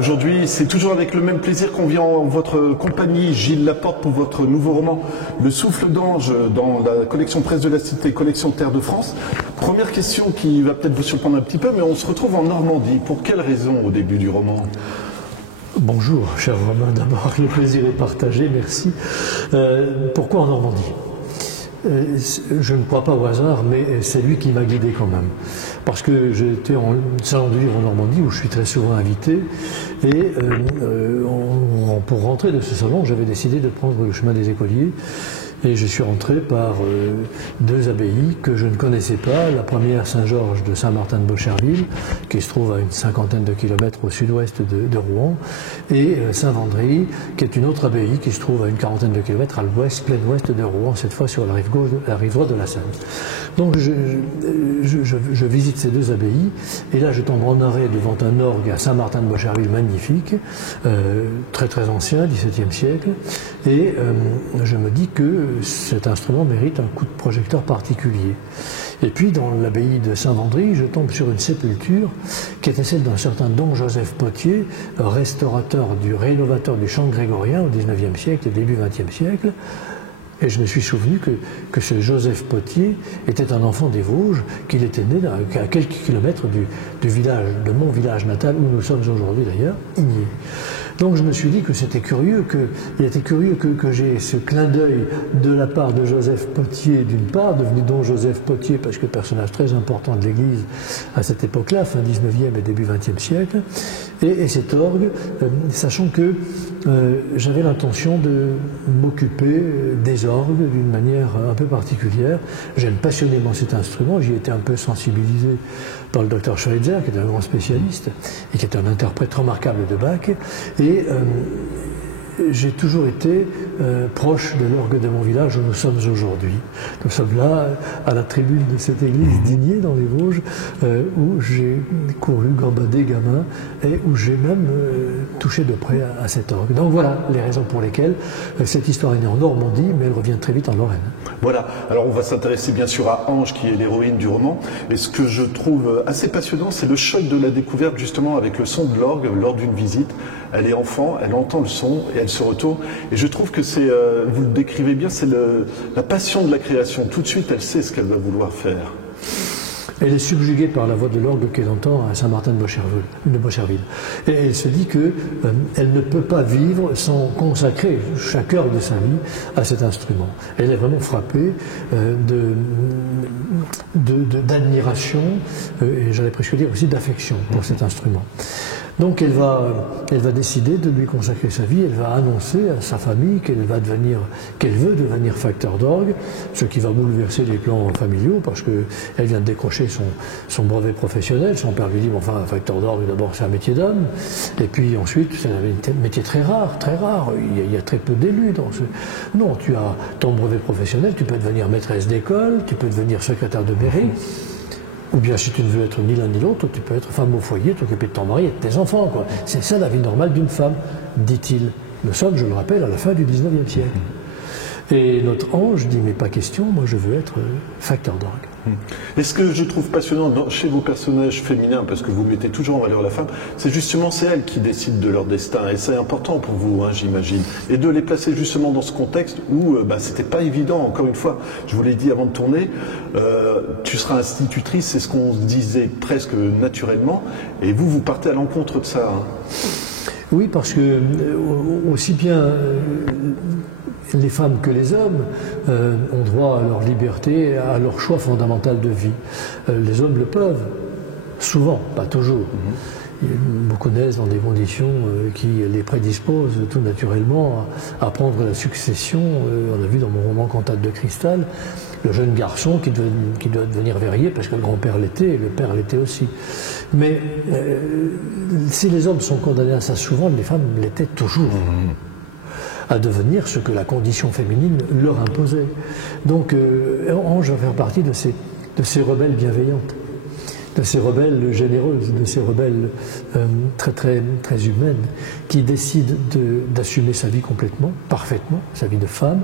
Aujourd'hui, c'est toujours avec le même plaisir qu'on vient en votre compagnie, Gilles Laporte, pour votre nouveau roman, Le Souffle d'Ange, dans la collection Presse de la Cité, collection Terre de France. Première question qui va peut-être vous surprendre un petit peu, mais on se retrouve en Normandie. Pour quelle raison au début du roman ? Bonjour, cher Romain, d'abord, le plaisir est partagé, merci. Pourquoi en Normandie ? Je ne crois pas au hasard, mais c'est lui qui m'a guidé quand même. Parce que j'étais en salon du livre en Normandie, où je suis très souvent invité, et pour rentrer de ce salon, j'avais décidé de prendre le chemin des écoliers, et je suis rentré par deux abbayes que je ne connaissais pas. La première, Saint-Georges de Saint-Martin-de-Beaucherville, qui se trouve à une cinquantaine de kilomètres au sud-ouest de Rouen, et Saint-Vendry, qui est une autre abbaye qui se trouve à une quarantaine de kilomètres à l'ouest, plein ouest de Rouen, cette fois sur la rive gauche, la rive droite de la Seine. Donc je visite ces deux abbayes, et là je tombe en arrêt devant un orgue à Saint-Martin-de-Beaucherville magnifique, très très ancien, XVIIe siècle, et je me dis que cet instrument mérite un coup de projecteur particulier. Et puis, dans l'abbaye de Saint-Vendry, je tombe sur une sépulture qui était celle d'un certain Don Joseph Potier, rénovateur du chant grégorien au XIXe siècle et début XXe siècle. Et je me suis souvenu que ce Joseph Potier était un enfant des Vosges, qu'il était né à quelques kilomètres du village, de mon village natal, où nous sommes aujourd'hui d'ailleurs, Igné. Donc je me suis dit que c'était curieux, il était curieux que j'ai ce clin d'œil de la part de Joseph Potier d'une part, devenu Don Joseph Potier, parce que personnage très important de l'Église à cette époque-là, fin 19e et début 20e siècle, et cet orgue, sachant que j'avais l'intention de m'occuper des orgues d'une manière un peu particulière. J'aime passionnément cet instrument, j'y ai été un peu sensibilisé par le docteur Schweitzer, qui est un grand spécialiste, et qui est un interprète remarquable de Bach, et j'ai toujours été proche de l'orgue de mon village où nous sommes aujourd'hui. Nous sommes là, à la tribune de cette église d'Igné, dans les Vosges, où j'ai couru, gambadé, gamin, et où j'ai même touché de près à cet orgue. Donc voilà les raisons pour lesquelles cette histoire est née en Normandie, mais elle revient très vite en Lorraine. Voilà, alors on va s'intéresser bien sûr à Ange, qui est l'héroïne du roman, et ce que je trouve assez passionnant, c'est le choc de la découverte justement avec le son de l'orgue lors d'une visite. Elle est enfant, elle entend le son et elle se retourne. Et je trouve que c'est, vous le décrivez bien, c'est la passion de la création. Tout de suite, elle sait ce qu'elle va vouloir faire. Elle est subjuguée par la voix de l'orgue qu'elle entend à Saint-Martin-de-Beaucherville. Et elle se dit qu'elle ne peut pas vivre sans consacrer chaque heure de sa vie à cet instrument. Elle est vraiment frappée d'admiration, et j'allais presque dire aussi d'affection pour cet instrument. Donc elle va décider de lui consacrer sa vie, elle va annoncer à sa famille qu'elle veut devenir facteur d'orgue, ce qui va bouleverser les plans familiaux, parce qu'elle vient de décrocher son brevet professionnel. Son père lui dit, bon, enfin, un facteur d'orgue, d'abord c'est un métier d'homme, et puis ensuite c'est un métier très rare, il y a très peu d'élus dans ce... Non, tu as ton brevet professionnel, tu peux devenir maîtresse d'école, tu peux devenir secrétaire de mairie, ou bien si tu ne veux être ni l'un ni l'autre, tu peux être femme au foyer, t'occuper de ton mari et de tes enfants, quoi. C'est ça la vie normale d'une femme, dit-il. Nous sommes, je le rappelle, à la fin du 19e siècle. Et notre Ange dit, mais pas question, moi je veux être facteur d'orgue. Et ce que je trouve passionnant chez vos personnages féminins, parce que vous mettez toujours en valeur la femme, c'est elles qui décident de leur destin. Et c'est important pour vous, hein, j'imagine. Et de les placer justement dans ce contexte où c'était pas évident. Encore une fois, je vous l'ai dit avant de tourner, tu seras institutrice, c'est ce qu'on se disait presque naturellement. Et vous partez à l'encontre de ça. Hein. Oui, parce que aussi bien les femmes que les hommes ont droit à leur liberté, à leur choix fondamental de vie. Les hommes le peuvent, souvent, pas toujours. Beaucoup naissent dans des conditions qui les prédisposent tout naturellement à prendre la succession. On a vu dans mon roman Cantate de cristal, le jeune garçon qui doit devenir verrier parce que le grand-père l'était et le père l'était aussi. Mais si les hommes sont condamnés à ça souvent, les femmes l'étaient toujours. À devenir ce que la condition féminine leur imposait. Donc Ange va faire partie de ces rebelles bienveillantes, de ces rebelles généreuses, de ces rebelles très, très, très humaines, qui décident d'assumer sa vie complètement, parfaitement, sa vie de femme,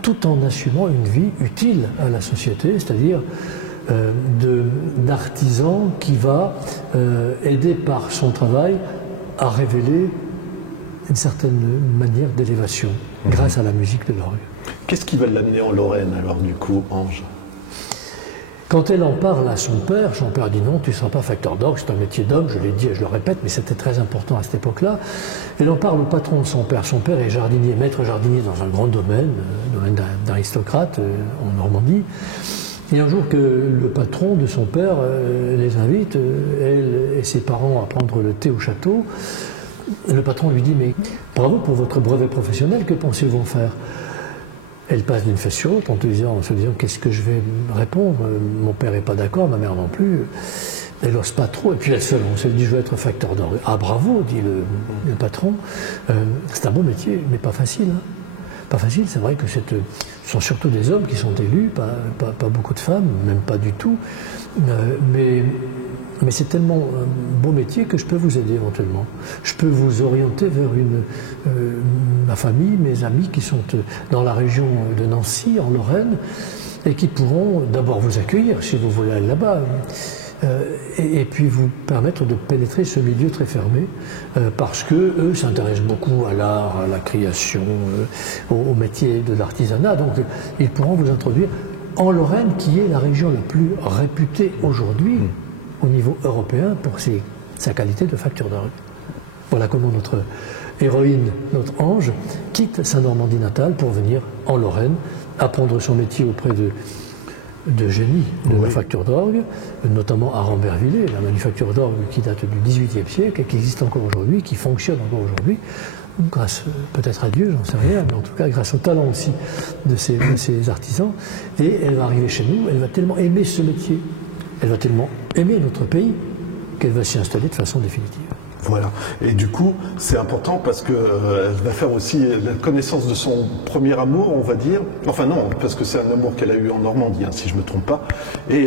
tout en assumant une vie utile à la société, c'est-à-dire d'artisan qui va aider par son travail a révélé une certaine manière d'élévation grâce à la musique de l'orgue. Qu'est-ce qui va l'amener en Lorraine alors du coup, Ange? Quand elle en parle à son père dit non, tu ne seras pas facteur d'orgue, c'est un métier d'homme, je l'ai dit et je le répète, mais c'était très important à cette époque-là. Elle en parle au patron de son père. Son père est jardinier, maître jardinier dans un grand domaine, domaine d'aristocrate en Normandie. Et un jour que le patron de son père les invite, elle et ses parents, à prendre le thé au château, le patron lui dit « Mais bravo pour votre brevet professionnel, que pensez-vous en faire ?» Elle passe d'une face sur l'autre en se disant qu'est-ce que je vais répondre, mon père n'est pas d'accord, ma mère non plus. Elle n'ose pas trop, et puis elle se lance, elle dit je veux être facteur d'orgue. Ah bravo, dit le patron, c'est un beau métier, mais pas facile. Hein. Pas facile, c'est vrai que ce sont surtout des hommes qui sont élus, pas beaucoup de femmes, même pas du tout. Mais c'est tellement un beau métier que je peux vous aider éventuellement. Je peux vous orienter vers ma famille, mes amis qui sont dans la région de Nancy, en Lorraine, et qui pourront d'abord vous accueillir si vous voulez aller là-bas, et puis vous permettre de pénétrer ce milieu très fermé, parce qu'eux s'intéressent beaucoup à l'art, à la création, au métier de l'artisanat, donc ils pourront vous introduire en Lorraine, qui est la région la plus réputée aujourd'hui au niveau européen pour sa qualité de facteur d'orgue. Voilà comment notre héroïne, notre Ange, quitte sa Normandie natale pour venir en Lorraine, apprendre son métier auprès de génies de la facture d'orgue, notamment à Rambervillers, la manufacture d'orgue qui date du XVIIIe siècle et qui existe encore aujourd'hui, qui fonctionne encore aujourd'hui, grâce peut-être à Dieu, j'en sais rien, mais en tout cas grâce au talent aussi de ces artisans. Et elle va arriver chez nous, elle va tellement aimer ce métier, elle va tellement aimer notre pays, qu'elle va s'y installer de façon définitive. Voilà. Et du coup, c'est important parce qu'elle va faire aussi la connaissance de son premier amour, on va dire. Enfin non, parce que c'est un amour qu'elle a eu en Normandie, hein, si je ne me trompe pas. Et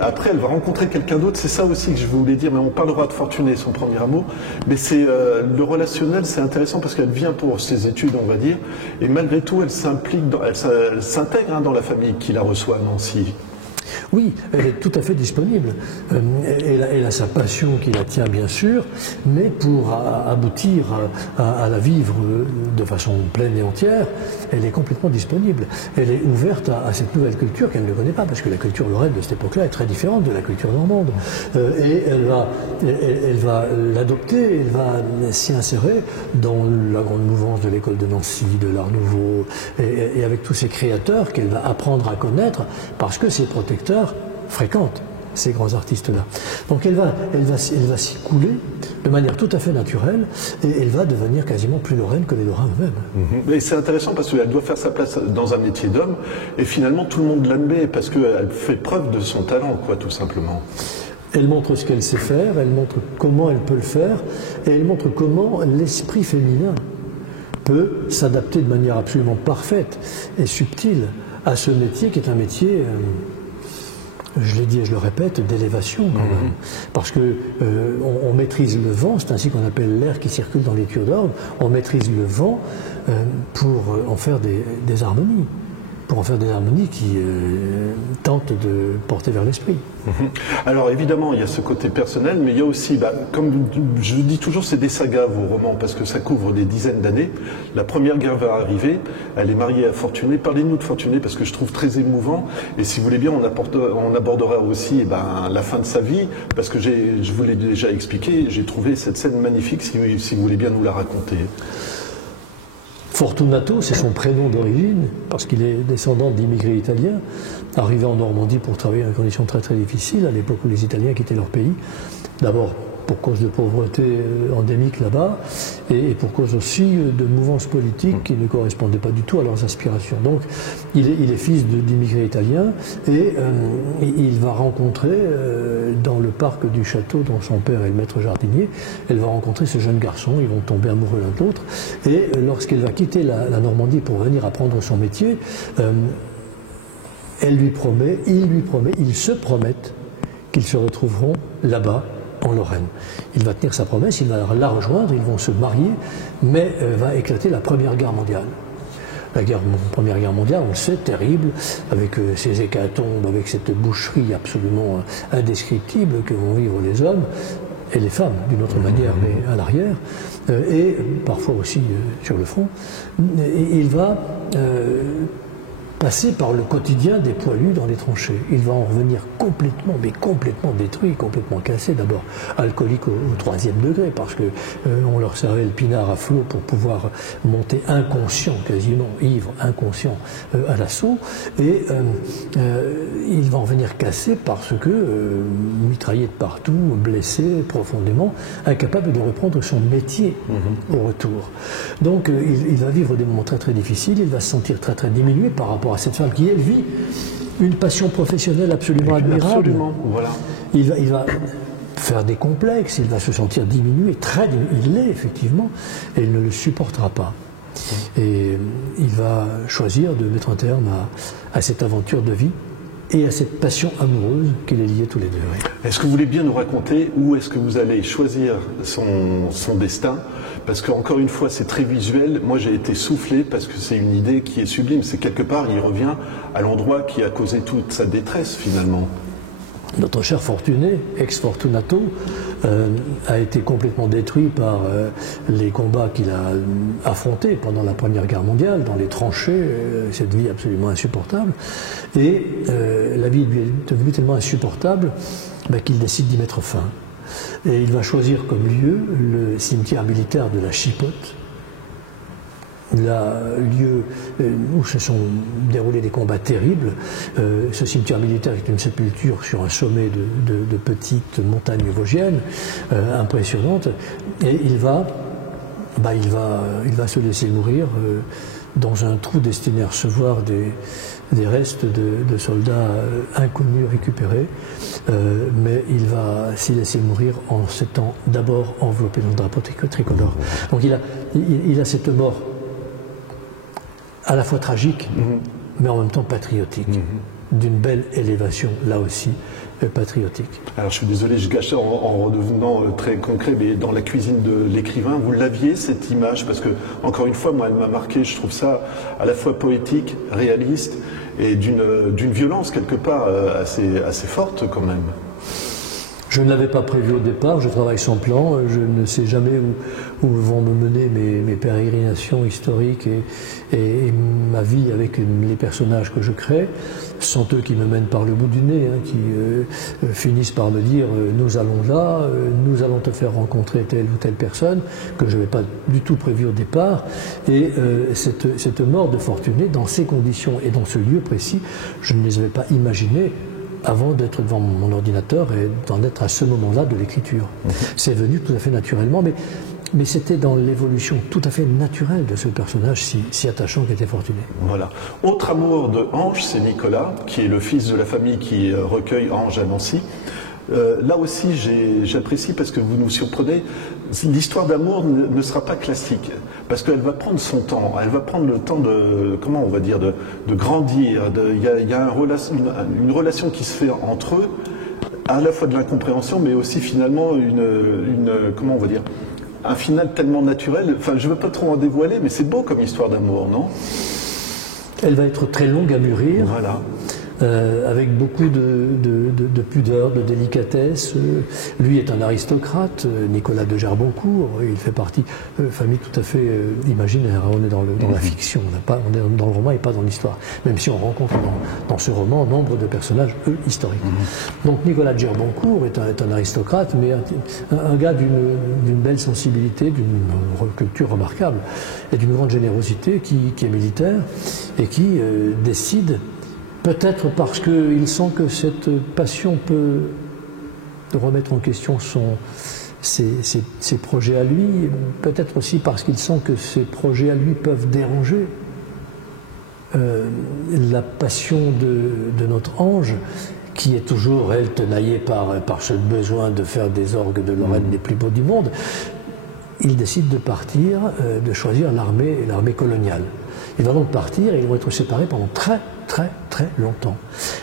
après, elle va rencontrer quelqu'un d'autre. C'est ça aussi que je voulais dire, mais on parlera de Fortuné, son premier amour. Mais c'est le relationnel, c'est intéressant parce qu'elle vient pour ses études, on va dire. Et malgré tout, elle s'implique, elle s'intègre dans la famille qui la reçoit à Nancy. Oui, elle est tout à fait disponible. Elle a sa passion qui la tient, bien sûr, mais pour aboutir à la vivre de façon pleine et entière, elle est complètement disponible. Elle est ouverte à cette nouvelle culture qu'elle ne connaît pas, parce que la culture lorraine de cette époque-là est très différente de la culture normande. Et elle va l'adopter, elle va s'y insérer dans la grande mouvance de l'école de Nancy, de l'Art Nouveau, et avec tous ces créateurs qu'elle va apprendre à connaître, parce que ses protecteurs fréquentent ces grands artistes-là. Donc elle va s'y couler de manière tout à fait naturelle et elle va devenir quasiment plus lorraine que les Lorrains eux-mêmes. Et c'est intéressant parce qu'elle doit faire sa place dans un métier d'homme et finalement tout le monde l'admet parce qu'elle fait preuve de son talent, quoi, tout simplement. Elle montre ce qu'elle sait faire, elle montre comment elle peut le faire et elle montre comment l'esprit féminin peut s'adapter de manière absolument parfaite et subtile à ce métier qui est un métier... je l'ai dit et je le répète, d'élévation quand même. Parce que on maîtrise le vent, c'est ainsi qu'on appelle l'air qui circule dans les tuyaux d'orgue, on maîtrise le vent pour en faire des harmonies. Pour en faire des harmonies qui tentent de porter vers l'esprit. Alors évidemment, il y a ce côté personnel, mais il y a aussi, comme je dis toujours, c'est des sagas, vos romans, parce que ça couvre des dizaines d'années. La Première Guerre va arriver, elle est mariée à Fortuné. Parlez-nous de Fortuné, parce que je trouve très émouvant. Et si vous voulez bien, on abordera aussi la fin de sa vie, parce que je vous l'ai déjà expliqué, j'ai trouvé cette scène magnifique, si vous voulez bien nous la raconter. Fortunato, c'est son prénom d'origine, parce qu'il est descendant d'immigrés italiens, arrivé en Normandie pour travailler dans des conditions très très difficiles, à l'époque où les Italiens quittaient leur pays. D'abord pour cause de pauvreté endémique là-bas, et pour cause aussi de mouvances politiques qui ne correspondaient pas du tout à leurs aspirations. Donc il est fils d'immigrés italiens, et il va rencontrer, dans le parc du château dont son père est le maître jardinier, elle va rencontrer ce jeune garçon, ils vont tomber amoureux l'un de l'autre, et lorsqu'elle va quitter la Normandie pour venir apprendre son métier, ils se promettent qu'ils se retrouveront là-bas, en Lorraine. Il va tenir sa promesse, il va la rejoindre, ils vont se marier, mais va éclater la Première Guerre mondiale. La Première Guerre mondiale, on le sait, terrible, avec ces hécatombes, avec cette boucherie absolument indescriptible que vont vivre les hommes. et les femmes d'une autre manière, mais à l'arrière, et parfois aussi sur le front. Et il va passer par le quotidien des poilus dans les tranchées. Il va en revenir complètement, mais complètement détruit, complètement cassé. D'abord alcoolique au 3e degré, parce que on leur servait le pinard à flot pour pouvoir monter inconscient, quasiment ivre, inconscient à l'assaut. Et il va en venir cassé parce que mitraillé de partout, blessé profondément, incapable de reprendre son métier au retour. Donc il va vivre des moments très très difficiles. Il va se sentir très très diminué par rapport à cette femme qui, elle, vit une passion professionnelle absolument admirable. Absolument, voilà. Il va faire des complexes, il va se sentir diminué, très diminué. Il l'est, effectivement, et il ne le supportera pas. Et il va choisir de mettre un terme à cette aventure de vie et à cette passion amoureuse qui les liait tous les deux. Est-ce que vous voulez bien nous raconter où est-ce que vous allez choisir son destin? Parce qu'encore une fois, c'est très visuel. Moi, j'ai été soufflé parce que c'est une idée qui est sublime. C'est quelque part, il revient à l'endroit qui a causé toute sa détresse, finalement. Notre cher Fortuné, ex-Fortunato, a été complètement détruit par les combats qu'il a affrontés pendant la Première Guerre mondiale, dans les tranchées, cette vie absolument insupportable. Et la vie lui est devenue tellement insupportable qu'il décide d'y mettre fin. Et il va choisir comme lieu le cimetière militaire de la Chipote, lieu où se sont déroulés des combats terribles. Ce cimetière militaire est une sépulture sur un sommet de petites montagnes vosgiennes, impressionnantes, et il va se laisser mourir dans un trou destiné à recevoir des restes de soldats inconnus récupérés, mais il va s'y laisser mourir en s'étant d'abord enveloppé dans le drapeau tricolore. Donc il a cette mort à la fois tragique, mais en même temps patriotique, d'une belle élévation, là aussi, patriotique. Alors je suis désolé, je gâche en redevenant très concret, mais dans la cuisine de l'écrivain, vous l'aviez cette image, parce que, encore une fois, moi, elle m'a marqué, je trouve ça à la fois poétique, réaliste, et d'une violence quelque part assez forte quand même. Je ne l'avais pas prévu au départ, je travaille sans plan, je ne sais jamais où vont me mener mes pérégrinations historiques et ma vie avec les personnages que je crée. Ce sont eux qui me mènent par le bout du nez, qui finissent par me dire nous allons là, nous allons te faire rencontrer telle ou telle personne, que je n'avais pas du tout prévu au départ. Et cette mort de Fortuné, dans ces conditions et dans ce lieu précis, je ne les avais pas imaginées avant d'être devant mon ordinateur et d'en être à ce moment-là de l'écriture. C'est venu tout à fait naturellement, mais c'était dans l'évolution tout à fait naturelle de ce personnage si attachant qu'était Fortuné. Voilà. Autre amour de Ange, c'est Nicolas, qui est le fils de la famille qui recueille Ange à Nancy. Là aussi, j'apprécie parce que vous nous surprenez. L'histoire d'amour ne sera pas classique, parce qu'elle va prendre son temps. Elle va prendre le temps de, comment on va dire, de grandir. Il y a une relation qui se fait entre eux, à la fois de l'incompréhension, mais aussi finalement comment on va dire, un final tellement naturel. Enfin, je ne veux pas trop en dévoiler, mais c'est beau comme histoire d'amour, non? Elle va être très longue à mûrir. Voilà. Avec beaucoup de pudeur, de délicatesse. Lui est un aristocrate, Nicolas de Gerboncourt, il fait partie d'une famille tout à fait imaginaire. On est dans la fiction, on est dans le roman et pas dans l'histoire, même si on rencontre dans ce roman nombre de personnages, historiques. Donc Nicolas de Gerboncourt est un aristocrate, mais un gars d'une belle sensibilité, d'une culture remarquable, et d'une grande générosité, qui est militaire, et qui décide, peut-être parce qu'il sent que cette passion peut remettre en question ses projets à lui, peut-être aussi parce qu'il sent que ses projets à lui peuvent déranger la passion de notre Ange, qui est toujours, elle, tenaillée par ce besoin de faire des orgues de Lorraine les plus beaux du monde. Il décide de partir, de choisir l'armée coloniale. Ils vont donc partir et ils vont être séparés pendant très longtemps.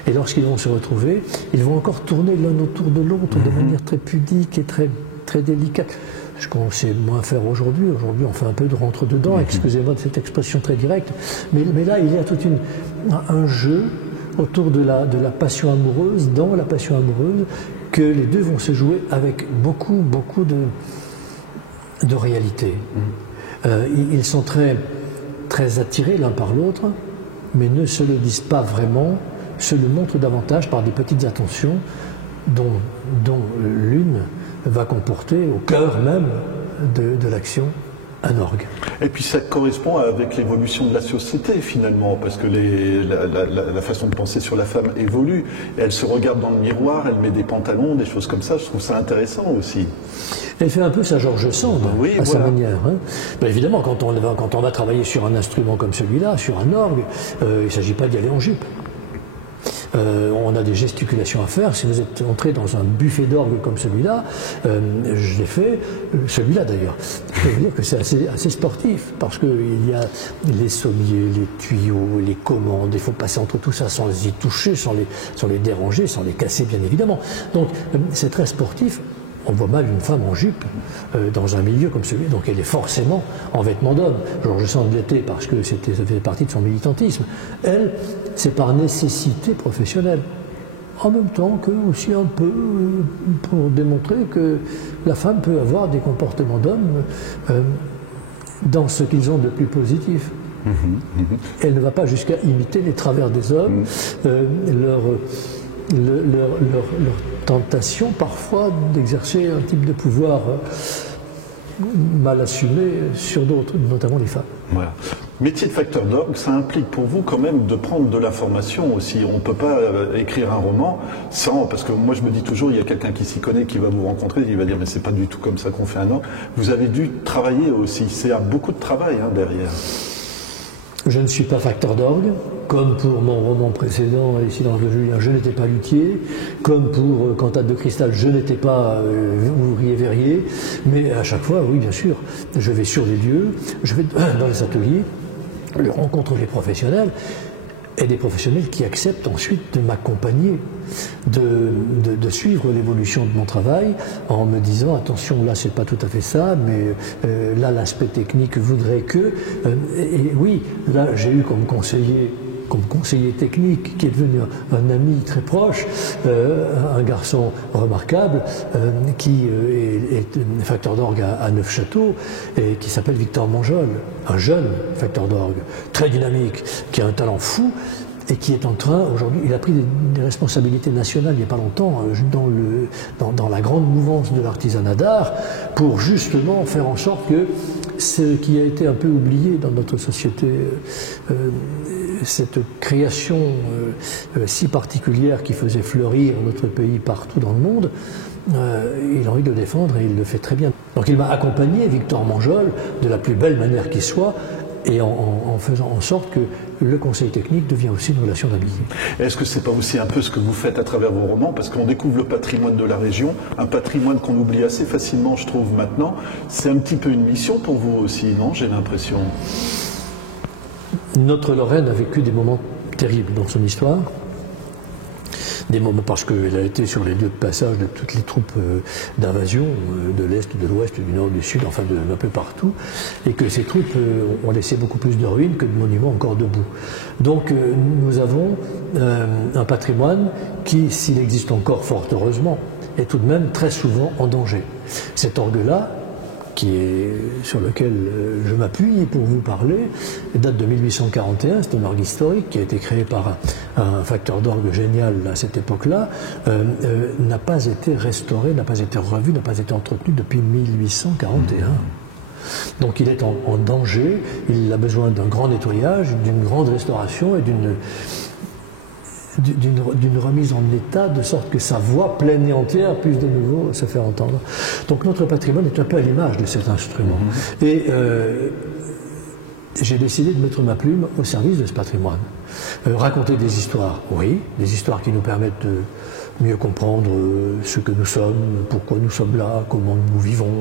Et lorsqu'ils vont se retrouver, ils vont encore tourner l'un autour de l'autre de manière très pudique et très délicate. Ce qu'on sait moins faire aujourd'hui. Aujourd'hui, on fait un peu de rentre-dedans, excusez-moi de cette expression très directe. Mais là, il y a tout un jeu autour de la passion amoureuse, dans la passion amoureuse, que les deux vont se jouer avec beaucoup de réalité. Ils sont très attirés l'un par l'autre, mais ne se le disent pas vraiment, se le montrent davantage par des petites attentions dont l'une va comporter au cœur même de l'action un orgue. Et puis ça correspond avec l'évolution de la société finalement, parce que la façon de penser sur la femme évolue. Elle se regarde dans le miroir, elle met des pantalons, des choses comme ça. Je trouve ça intéressant aussi. Elle fait un peu sa George Sand, oui, à sa voilà. manière. Hein. Ben évidemment, quand on va travailler sur un instrument comme celui-là, sur un orgue, il ne s'agit pas d'y aller en jupe. On a des gesticulations à faire. Si vous êtes entré dans un buffet d'orgue comme celui-là, je l'ai fait, celui-là d'ailleurs, je veux dire que c'est assez sportif, parce qu'il y a les sommiers, les tuyaux, les commandes, il faut passer entre tout ça sans y toucher, sans les déranger, sans les casser bien évidemment. Donc c'est très sportif. On voit mal une femme en jupe dans un milieu comme celui, donc elle est forcément en vêtements d'homme. George Sand l'était parce que ça faisait partie de son militantisme. Elle, c'est par nécessité professionnelle. En même temps que aussi un peu pour démontrer que la femme peut avoir des comportements d'homme dans ce qu'ils ont de plus positif. Elle ne va pas jusqu'à imiter les travers des hommes, leur tentation parfois d'exercer un type de pouvoir mal assumé sur d'autres, notamment les femmes. Voilà. Métier de facteur d'orgue, ça implique pour vous quand même de prendre de l'information aussi. On ne peut pas écrire un roman sans, parce que moi je me dis toujours, il y a quelqu'un qui s'y connaît, qui va vous rencontrer, il va dire mais c'est pas du tout comme ça qu'on fait un orgue. Vous avez dû travailler aussi, c'est beaucoup de travail derrière. Je ne suis pas facteur d'orgue, comme pour mon roman précédent, Les Silences de Julien, je n'étais pas luthier, comme pour Cantate de cristal, je n'étais pas ouvrier verrier, mais à chaque fois, oui, bien sûr, je vais sur les lieux, je vais dans les ateliers, je rencontre les professionnels, et des professionnels qui acceptent ensuite de m'accompagner, de suivre l'évolution de mon travail en me disant attention, là c'est pas tout à fait ça, mais là l'aspect technique voudrait que... et oui, là j'ai eu comme conseiller technique, qui est devenu un ami très proche, un garçon remarquable, qui est facteur d'orgue à Neufchâteau, et qui s'appelle Victor Manjol, un jeune facteur d'orgue, très dynamique, qui a un talent fou, et qui est en train, aujourd'hui, il a pris des responsabilités nationales il n'y a pas longtemps, dans la grande mouvance de l'artisanat d'art, pour justement faire en sorte que ce qui a été un peu oublié dans notre société, cette création si particulière qui faisait fleurir notre pays partout dans le monde, il a envie de le défendre et il le fait très bien. Donc il m'a accompagné, Victor Manjol, de la plus belle manière qui soit, et en faisant en sorte que le conseil technique devient aussi une relation d'amitié. Est-ce que c'est pas aussi un peu ce que vous faites à travers vos romans, parce qu'on découvre le patrimoine de la région, un patrimoine qu'on oublie assez facilement, je trouve, maintenant. C'est un petit peu une mission pour vous aussi, non? J'ai l'impression. Notre Lorraine a vécu des moments terribles dans son histoire. Des moments parce qu'elle a été sur les lieux de passage de toutes les troupes d'invasion de l'Est, de l'Ouest, du Nord, du Sud, enfin un peu partout, et que ces troupes ont laissé beaucoup plus de ruines que de monuments encore debout. Donc nous avons un patrimoine qui, s'il existe encore fort heureusement, est tout de même très souvent en danger. Cet orgue-là, sur lequel je m'appuie pour vous parler, date de 1841, c'est un orgue historique qui a été créé par un facteur d'orgue génial à cette époque-là, n'a pas été restauré, n'a pas été revu, n'a pas été entretenu depuis 1841. Donc il est en danger, il a besoin d'un grand nettoyage, d'une grande restauration et d'une remise en état, de sorte que sa voix pleine et entière puisse de nouveau se faire entendre. Donc notre patrimoine est un peu à l'image de cet instrument. Et j'ai décidé de mettre ma plume au service de ce patrimoine. Raconter des histoires, oui, des histoires qui nous permettent de mieux comprendre ce que nous sommes, pourquoi nous sommes là, comment nous vivons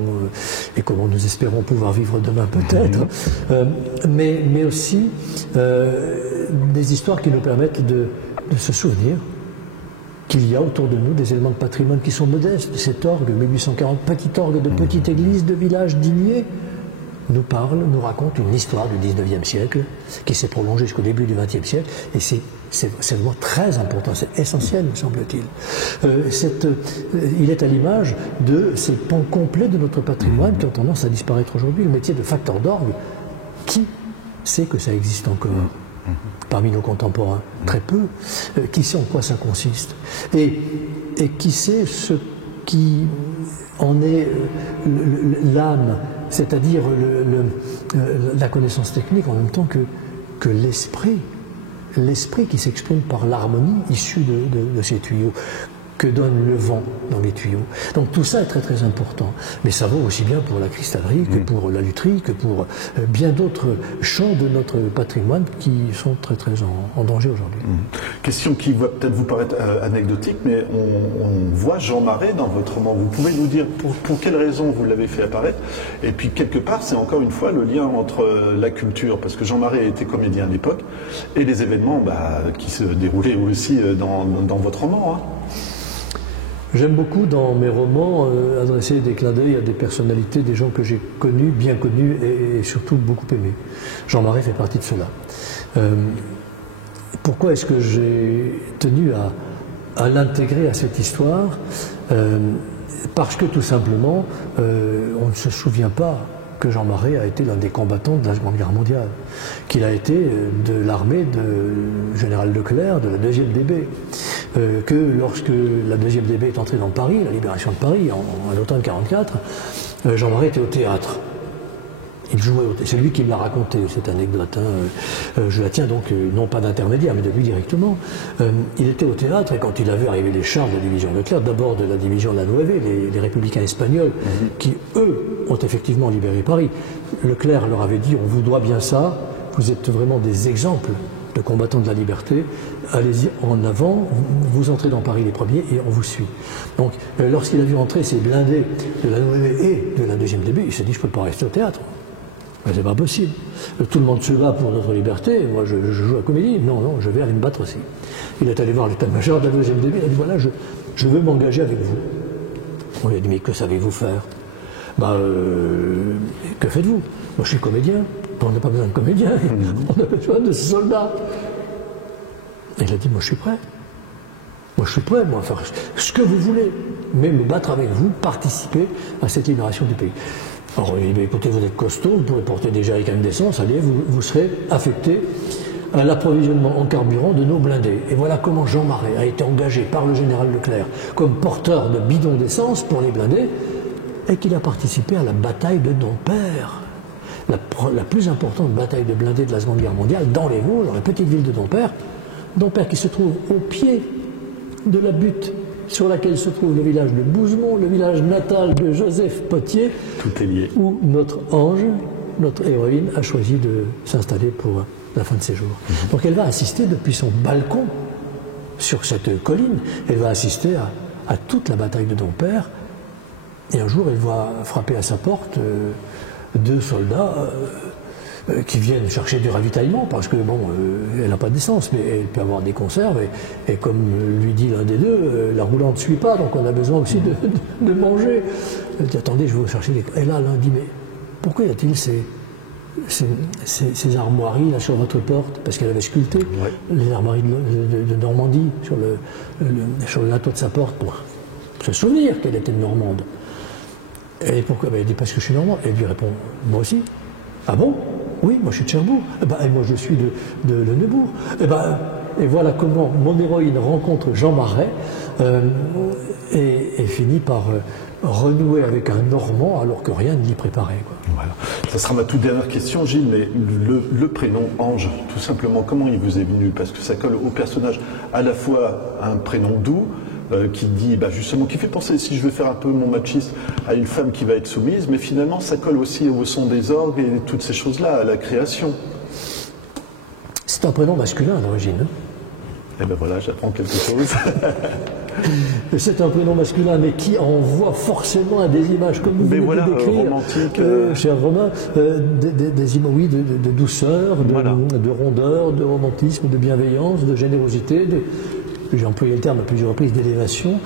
et comment nous espérons pouvoir vivre demain peut-être, mais aussi des histoires qui nous permettent de se souvenir qu'il y a autour de nous des éléments de patrimoine qui sont modestes. Cet orgue, 1840, petit orgue de petite église de village d'Igné, nous raconte une histoire du 19e siècle qui s'est prolongée jusqu'au début du 20e siècle, et c'est vraiment très important, c'est essentiel, me semble-t-il. Il est à l'image de ces pans complets de notre patrimoine qui ont tendance à disparaître aujourd'hui. Le métier de facteur d'orgue, qui sait que ça existe encore parmi nos contemporains? Très peu. Qui sait en quoi ça consiste? Et qui sait ce qui en est l'âme, c'est-à-dire la connaissance technique en même temps que l'esprit qui s'exprime par l'harmonie issue de ces tuyaux, que donne le vent dans les tuyaux. Donc tout ça est très très important. Mais ça vaut aussi bien pour la cristallerie que pour la lutherie, que pour bien d'autres champs de notre patrimoine qui sont très très en danger aujourd'hui. Question qui va peut-être vous paraître anecdotique, mais on voit Jean Marais dans votre roman. Vous pouvez nous dire pour quelles raisons vous l'avez fait apparaître? Et puis quelque part, c'est encore une fois le lien entre la culture, parce que Jean Marais était comédien à l'époque, et les événements qui se déroulaient aussi dans votre roman. J'aime beaucoup dans mes romans adresser des clins d'œil à des personnalités, des gens que j'ai connus, bien connus et surtout beaucoup aimés. Jean Marais fait partie de cela. Pourquoi est-ce que j'ai tenu à l'intégrer à cette histoire? Parce que tout simplement, on ne se souvient pas que Jean Marais a été l'un des combattants de la Seconde Guerre mondiale, qu'il a été de l'armée de général Leclerc, de la 2e DB, que lorsque la 2e DB est entrée dans Paris, la libération de Paris, en automne 1944, Jean Marais était au théâtre. Il jouait au théâtre. C'est lui qui me l'a raconté, cette anecdote. Je la tiens donc, non pas d'intermédiaire, mais de lui directement. Il était au théâtre, et quand il a vu arriver les chars de la division Leclerc, d'abord de la division La Nueve, les républicains espagnols, qui, eux, ont effectivement libéré Paris. Leclerc leur avait dit, on vous doit bien ça, vous êtes vraiment des exemples de combattants de la liberté, allez-y en avant, vous entrez dans Paris les premiers et on vous suit. Donc, lorsqu'il a vu entrer ces blindés de la Nueve et de la 2e DB, il s'est dit, je ne peux pas rester au théâtre. Mais c'est pas possible. Tout le monde se bat pour notre liberté, moi je joue à la comédie, non, je vais aller me battre aussi. Il est allé voir l'état-major de la 2e DB, il a dit, voilà, je veux m'engager avec vous. On lui a dit, mais que savez-vous faire? Que faites-vous? Moi je suis comédien, on n'a pas besoin de comédien, on a besoin de soldats. Et il a dit, moi je suis prêt. Moi je suis prêt, à faire ce que vous voulez, mais me battre avec vous, participer à cette libération du pays. Alors il dit, écoutez, vous êtes costaud, vous pourrez porter des jerrycans d'essence, allez, vous serez affecté à l'approvisionnement en carburant de nos blindés. Et voilà comment Jean Marais a été engagé par le général Leclerc comme porteur de bidons d'essence pour les blindés, et qu'il a participé à la bataille de Dompierre, la plus importante bataille de blindés de la Seconde Guerre mondiale, dans les Vosges, dans la petite ville de Dompierre qui se trouve au pied de la butte sur laquelle se trouve le village de Bouzemont, le village natal de Joseph Potier, tout est lié, où notre ange, notre héroïne, a choisi de s'installer pour la fin de ses jours. Donc elle va assister depuis son balcon sur cette colline, elle va assister à toute la bataille de Dompierre, et un jour elle va frapper à sa porte deux soldats qui viennent chercher du ravitaillement, parce que elle n'a pas d'essence, mais elle peut avoir des conserves, et comme lui dit l'un des deux, la roulante ne suit pas, donc on a besoin aussi de manger. Elle dit, attendez, je vais vous chercher des... Et là, l'un dit, mais pourquoi y a-t-il ces armoiries là sur votre porte? Parce qu'elle avait sculpté les armoiries de Normandie sur le linteau de sa porte pour se souvenir qu'elle était normande. Et pourquoi? Elle dit, parce que je suis normand. Elle lui répond, moi aussi. Ah bon? Oui, moi je suis de Cherbourg. Et moi je suis de Le Neubourg. Et voilà comment mon héroïne rencontre Jean Marais et finit par renouer avec un Normand alors que rien ne l'y préparait. Voilà. Ça sera ma toute dernière question, Gilles, mais le prénom Ange, tout simplement, comment il vous est venu? Parce que ça colle au personnage à la fois un prénom doux, qui dit, justement, qui fait penser, si je veux faire un peu mon machiste, à une femme qui va être soumise, mais finalement ça colle aussi au son des orgues et toutes ces choses-là, à la création. C'est un prénom masculin à l'origine. Et ben voilà, j'apprends quelque chose. C'est un prénom masculin, mais qui envoie forcément à des images, comme vous venez de décrire, romantique, cher Romain, des images, oui, de douceur, de rondeur, de romantisme, de bienveillance, de générosité, j'ai employé le terme à plusieurs reprises, d'élévation,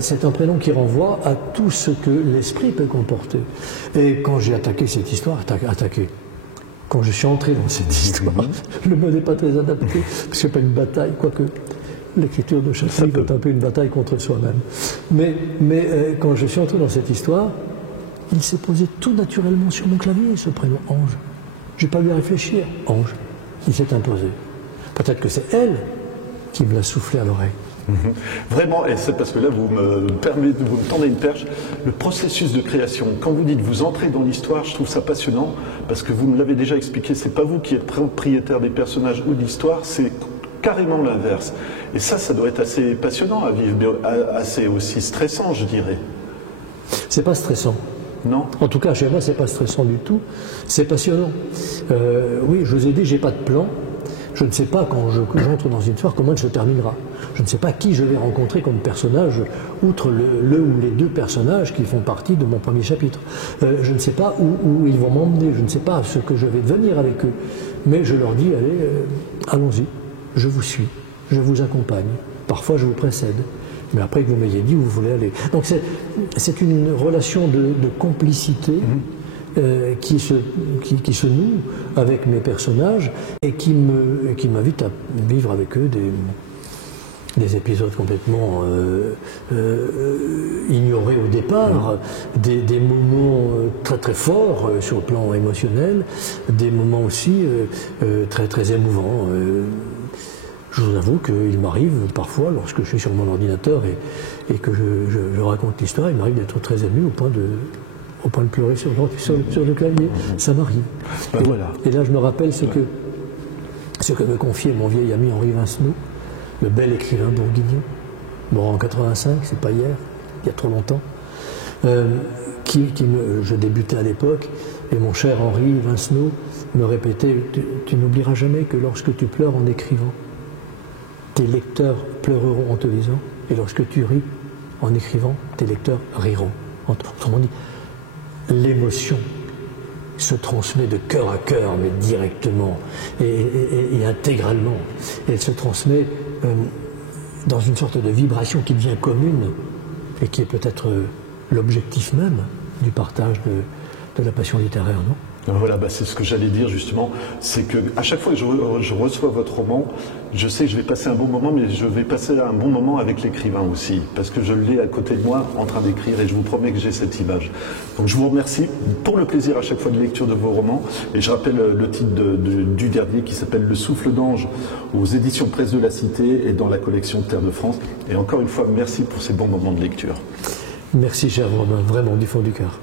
c'est un prénom qui renvoie à tout ce que l'esprit peut comporter. Et quand j'ai attaqué cette histoire, quand je suis entré dans cette histoire, le mot n'est pas très adapté, parce que c'est pas une bataille, quoique l'écriture de chaque livre est un peu une bataille contre soi-même. Mais quand je suis entré dans cette histoire, il s'est posé tout naturellement sur mon clavier, ce prénom Ange. Je n'ai pas eu à réfléchir. Ange, il s'est imposé. Peut-être que c'est elle qui me l'a soufflé à l'oreille. Vraiment, et c'est parce que là vous me tendez une perche, le processus de création, quand vous dites vous entrez dans l'histoire, je trouve ça passionnant, parce que vous me l'avez déjà expliqué, c'est pas vous qui êtes propriétaire des personnages ou de l'histoire, c'est carrément l'inverse. Et ça doit être assez passionnant à vivre, assez aussi stressant, je dirais. C'est pas stressant. Non. En tout cas, chez moi, c'est pas stressant du tout. C'est passionnant. Oui, je vous ai dit, j'ai pas de plan. Je ne sais pas, quand j'entre dans une histoire, comment elle se terminera. Je ne sais pas qui je vais rencontrer comme personnage, outre le ou les deux personnages qui font partie de mon premier chapitre. Je ne sais pas où ils vont m'emmener, je ne sais pas ce que je vais devenir avec eux. Mais je leur dis, allez, allons-y, je vous suis, je vous accompagne. Parfois, je vous précède. Mais après que vous m'ayez dit où vous voulez aller. Donc c'est une relation de complicité qui se noue avec mes personnages et qui m'invite à vivre avec eux des épisodes complètement ignorés au départ, des moments très très forts sur le plan émotionnel, des moments aussi très très émouvants. Je vous avoue qu'il m'arrive parfois, lorsque je suis sur mon ordinateur et que je raconte l'histoire, il m'arrive d'être très ému au point de pleurer sur le clavier. Ça m'arrive. Ben voilà. Et là, je me rappelle ce que me confiait mon vieil ami Henri Vincenot, le bel écrivain bourguignon, mort en 85, c'est pas hier, il y a trop longtemps, je débutais à l'époque, et mon cher Henri Vincenot me répétait « Tu n'oublieras jamais que lorsque tu pleures en écrivant, tes lecteurs pleureront en te lisant, et lorsque tu ris en écrivant, tes lecteurs riront. » Autrement dit, l'émotion se transmet de cœur à cœur, mais directement et intégralement. Et elle se transmet dans une sorte de vibration qui devient commune et qui est peut-être l'objectif même du partage de la passion littéraire, non ? Voilà, c'est ce que j'allais dire justement, c'est que à chaque fois que je reçois votre roman, je sais que je vais passer un bon moment, mais je vais passer un bon moment avec l'écrivain aussi, parce que je l'ai à côté de moi en train d'écrire et je vous promets que j'ai cette image. Donc je vous remercie pour le plaisir à chaque fois de lecture de vos romans, et je rappelle le titre du dernier qui s'appelle Le Souffle d'Ange aux éditions Presse de la Cité et dans la collection Terre de France. Et encore une fois, merci pour ces bons moments de lecture. Merci cher Romain, vraiment du fond du cœur.